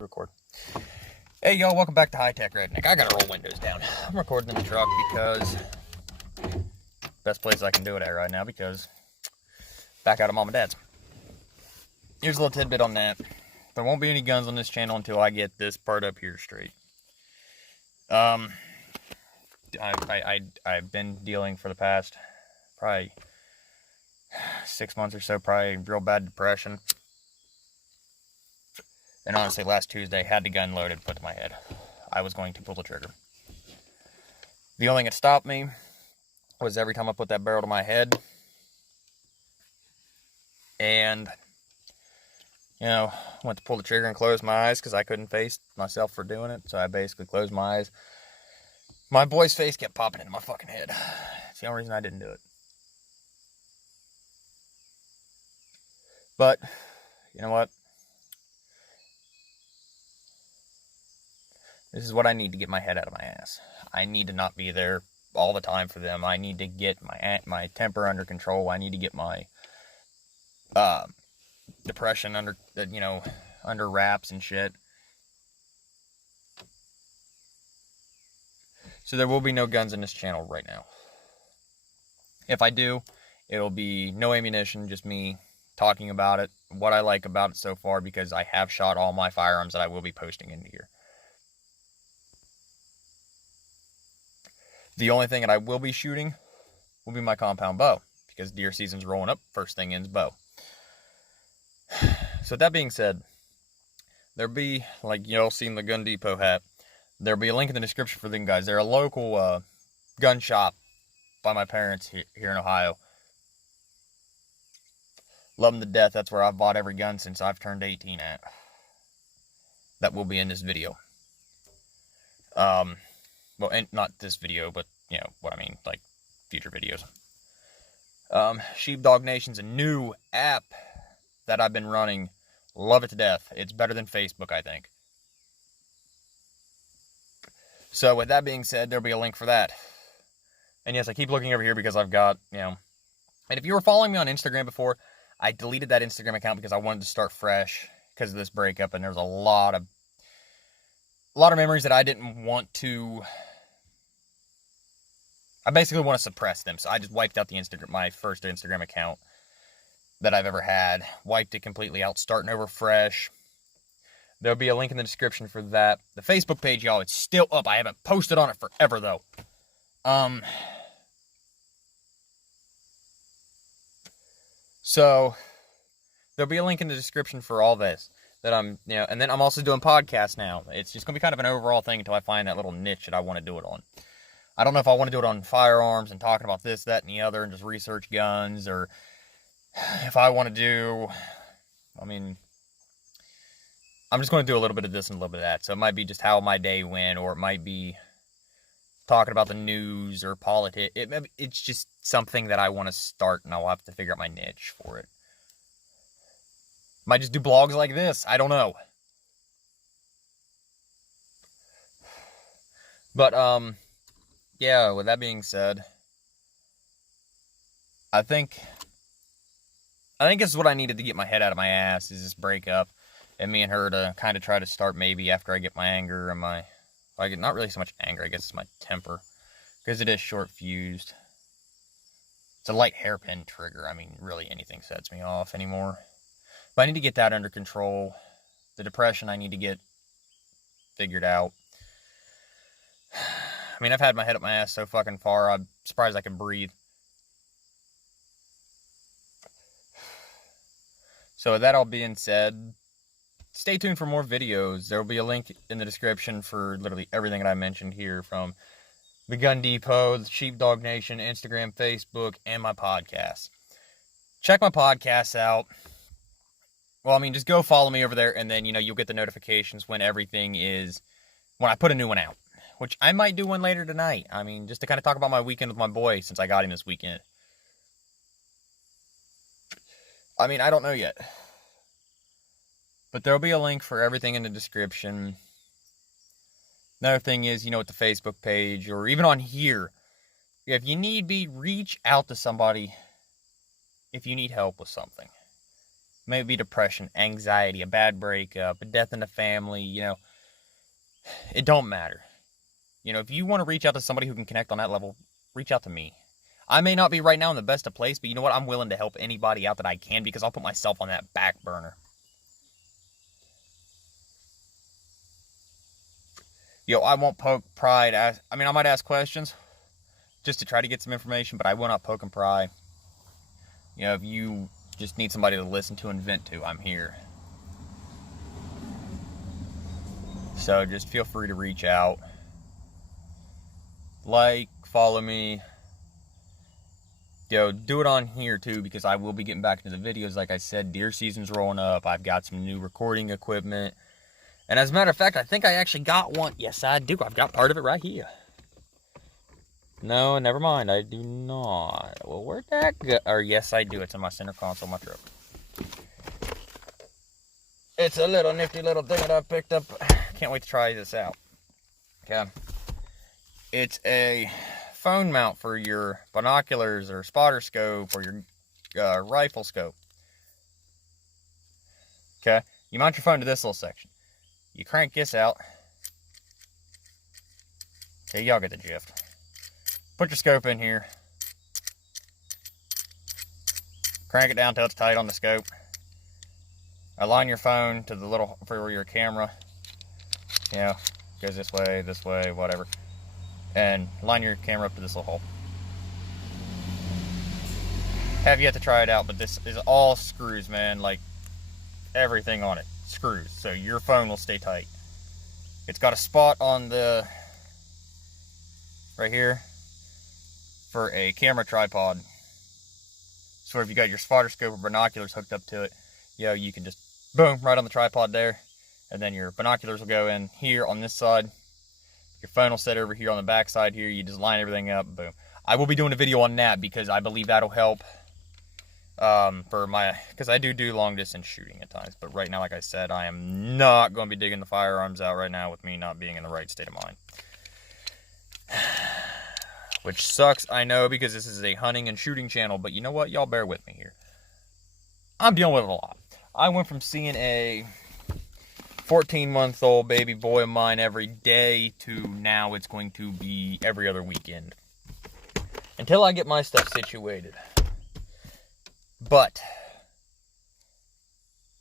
Record. Hey y'all, welcome back to High-Tech Redneck. I gotta roll windows down. I'm recording in the truck because best place I can do it at right now because back out of mom and dad's. Here's a little tidbit on that. There won't be any guns on this channel until I get this part up here straight. I've been dealing for the past probably 6 months or so, probably real bad depression. And honestly, last Tuesday, had the gun loaded, put to my head. I was going to pull the trigger. The only thing that stopped me was every time I put that barrel to my head. And, went to pull the trigger and close my eyes because I couldn't face myself for doing it. So I basically closed my eyes. My boy's face kept popping into my fucking head. It's the only reason I didn't do it. But, you know what? This is what I need to get my head out of my ass. I need to not be there all the time for them. I need to get my temper under control. I need to get my depression under wraps and shit. So there will be no guns in this channel right now. If I do, it'll be no ammunition, just me talking about it, what I like about it so far, because I have shot all my firearms that I will be posting into here. The only thing that I will be shooting will be my compound bow, because deer season's rolling up. First thing in's bow. So with that being said, there'll be, like y'all seen the Gun Depot hat, there'll be a link in the description for them guys. They're a local gun shop by my parents here in Ohio. Love them to death. That's where I've bought every gun since I've turned 18 at. That will be in this video. Well, and not this video, but, what I mean, like, future videos. Sheepdog Nation's a new app that I've been running. Love it to death. It's better than Facebook, I think. So, with that being said, there'll be a link for that. And yes, I keep looking over here because I've got, And if you were following me on Instagram before, I deleted that Instagram account because I wanted to start fresh because of this breakup, and there was a lot of memories that I didn't want to. I basically want to suppress them, so I just wiped out my first Instagram account that I've ever had. Wiped it completely out, starting over fresh. There'll be a link in the description for that. The Facebook page, y'all, it's still up. I haven't posted on it forever, though. So there'll be a link in the description for all this. That I'm, and then I'm also doing podcasts now. It's just going to be kind of an overall thing until I find that little niche that I want to do it on. I don't know if I want to do it on firearms and talking about this, that, and the other and just research guns, or if I want to do, I'm just going to do a little bit of this and a little bit of that. So it might be just how my day went, or it might be talking about the news or politics. It's just something that I want to start, and I'll have to figure out my niche for it. Might just do blogs like this. I don't know. But, yeah, with that being said, I think this is what I needed to get my head out of my ass, is this breakup, and me and her to kind of try to start maybe after I get my anger and not really so much anger, I guess it's my temper, because it is short-fused. It's a light hairpin trigger. Really anything sets me off anymore. But I need to get that under control. The depression I need to get figured out. I've had my head up my ass so fucking far, I'm surprised I can breathe. So with that all being said, stay tuned for more videos. There will be a link in the description for literally everything that I mentioned here, from the Gun Depot, the Sheepdog Nation, Instagram, Facebook, and my podcast. Check my podcasts out. Well, just go follow me over there, and then, you'll get the notifications when I put a new one out. Which I might do one later tonight. Just to kind of talk about my weekend with my boy, since I got him this weekend. I don't know yet. But there'll be a link for everything in the description. Another thing is, with the Facebook page, or even on here, if you need be, reach out to somebody if you need help with something. Maybe depression, anxiety, a bad breakup, a death in the family, it don't matter. If you want to reach out to somebody who can connect on that level, reach out to me. I may not be right now in the best of place, but you know what? I'm willing to help anybody out that I can because I'll put myself on that back burner. I won't poke, pride. I might ask questions just to try to get some information, but I will not poke and pry. If you just need somebody to listen to and vent to, I'm here. So just feel free to reach out. Follow me. Do it on here too, because I will be getting back into the videos. Like I said, deer season's rolling up. I've got some new recording equipment. And as a matter of fact, I think I actually got one. Yes, I do. I've got part of it right here. No, never mind. I do not. Well, where'd that go? Or yes, I do. It's in my center console of my truck. It's a little nifty little thing that I picked up. Can't wait to try this out. Okay. It's a phone mount for your binoculars or spotter scope or your rifle scope. Okay. You mount your phone to this little section. You crank this out. Okay, y'all get the gist. Put your scope in here. Crank it down till it's tight on the scope. Align your phone to the little, for your camera. Goes this way, whatever. And line your camera up to this little hole. Have yet to try it out, but this is all screws, man. Like, everything on it. Screws. So your phone will stay tight. It's got a spot on the, right here, for a camera tripod. So if you got your spotter scope or binoculars hooked up to it, you can just, boom, right on the tripod there. And then your binoculars will go in here on this side. Your phone will sit over here on the back side here. You just line everything up, boom. I will be doing a video on that because I believe that'll help because I do long distance shooting at times. But right now, like I said, I am not going to be digging the firearms out right now with me not being in the right state of mind. Which sucks, I know, because this is a hunting and shooting channel. But you know what? Y'all bear with me here. I'm dealing with it a lot. I went from seeing a 14-month-old baby boy of mine every day to now it's going to be every other weekend. Until I get my stuff situated. But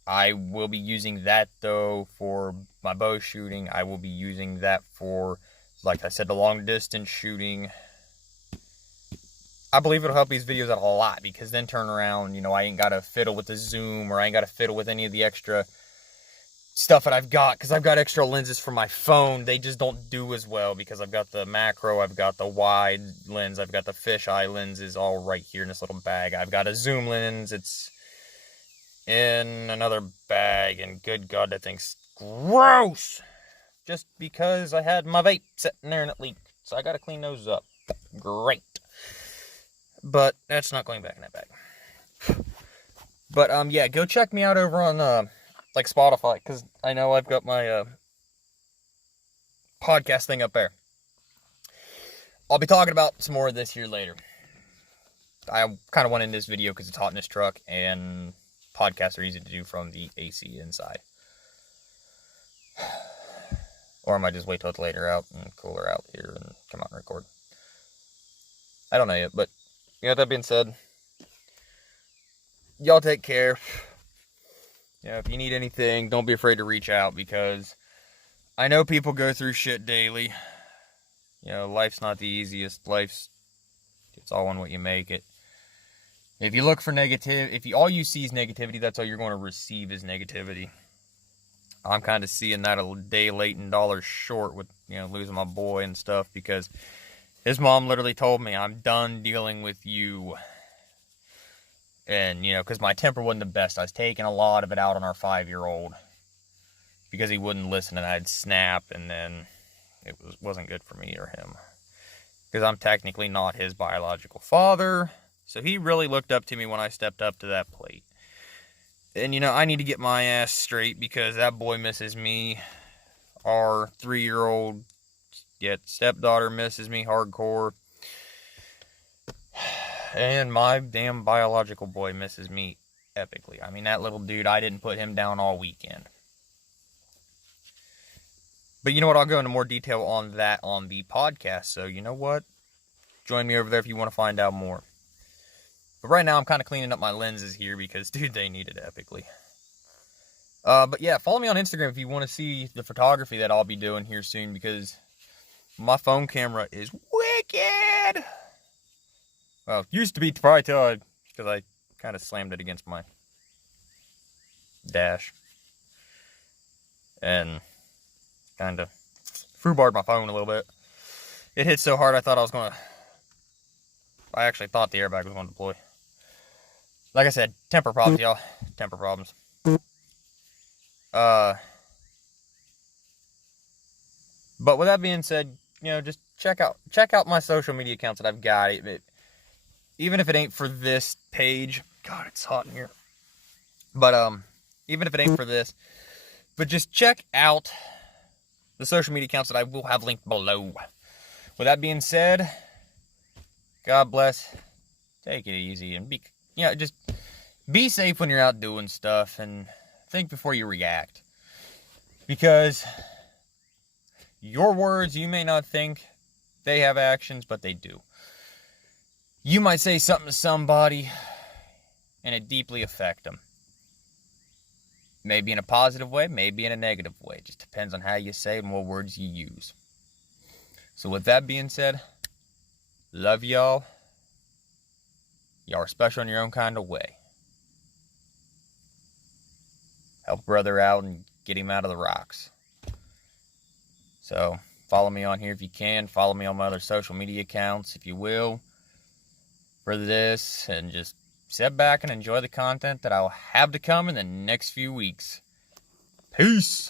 I will be using that, though, for my bow shooting. I will be using that for, like I said, the long-distance shooting. I believe it'll help these videos out a lot, because then turn around, I ain't got to fiddle with the zoom, or I ain't got to fiddle with any of the extra stuff that I've got, because I've got extra lenses for my phone. They just don't do as well, because I've got the macro, I've got the wide lens, I've got the fisheye lenses all right here in this little bag. I've got a zoom lens, it's in another bag, and good God, that thing's gross! Just because I had my vape sitting there and it leaked, so I gotta clean those up. Great. But that's not going back in that bag. But, yeah, go check me out over on, Spotify, because I know I've got my podcast thing up there. I'll be talking about some more of this here later. I kind of went in this video because it's hot in this truck, and podcasts are easy to do from the AC inside. Or I might just wait till it's later out and cooler out here and come out and record. I don't know yet, but that being said, y'all take care. If you need anything, don't be afraid to reach out, because I know people go through shit daily. Life's not the easiest. It's all on what you make it. If you look for all you see is negativity, that's all you're going to receive is negativity. I'm kind of seeing that a day late and dollars short with, losing my boy and stuff, because his mom literally told me, I'm done dealing with you. And, because my temper wasn't the best. I was taking a lot of it out on our 5-year-old. Because he wouldn't listen, and I'd snap, and then it wasn't good for me or him. Because I'm technically not his biological father. So he really looked up to me when I stepped up to that plate. And, I need to get my ass straight, because that boy misses me. Our 3-year-old, yet stepdaughter misses me hardcore. And my damn biological boy misses me epically. I mean, that little dude, I didn't put him down all weekend. But you know what? I'll go into more detail on that on the podcast. So you know what? Join me over there if you want to find out more. But right now, I'm kind of cleaning up my lenses here because, dude, they need it epically. But yeah, follow me on Instagram if you want to see the photography that I'll be doing here soon, because my phone camera is wicked. Well, used to be probably till because I kind of slammed it against my dash and kind of foobarred my phone a little bit. It hit so hard I actually thought the airbag was going to deploy. Like I said, temper problems, y'all. Temper problems. But with that being said, you know, just check out my social media accounts that I've got. Even if it ain't for this page, God, it's hot in here. But even if it ain't for this, but just check out the social media accounts that I will have linked below. With that being said, God bless. Take it easy and just be safe when you're out doing stuff, and think before you react. Because your words, you may not think they have actions, but they do. You might say something to somebody and it deeply affect them. Maybe in a positive way, maybe in a negative way. It just depends on how you say it and what words you use. So with that being said, love y'all. Y'all are special in your own kind of way. Help brother out and get him out of the rocks. So follow me on here if you can. Follow me on my other social media accounts if you will. For this, and just sit back and enjoy the content that I'll have to come in the next few weeks. Peace.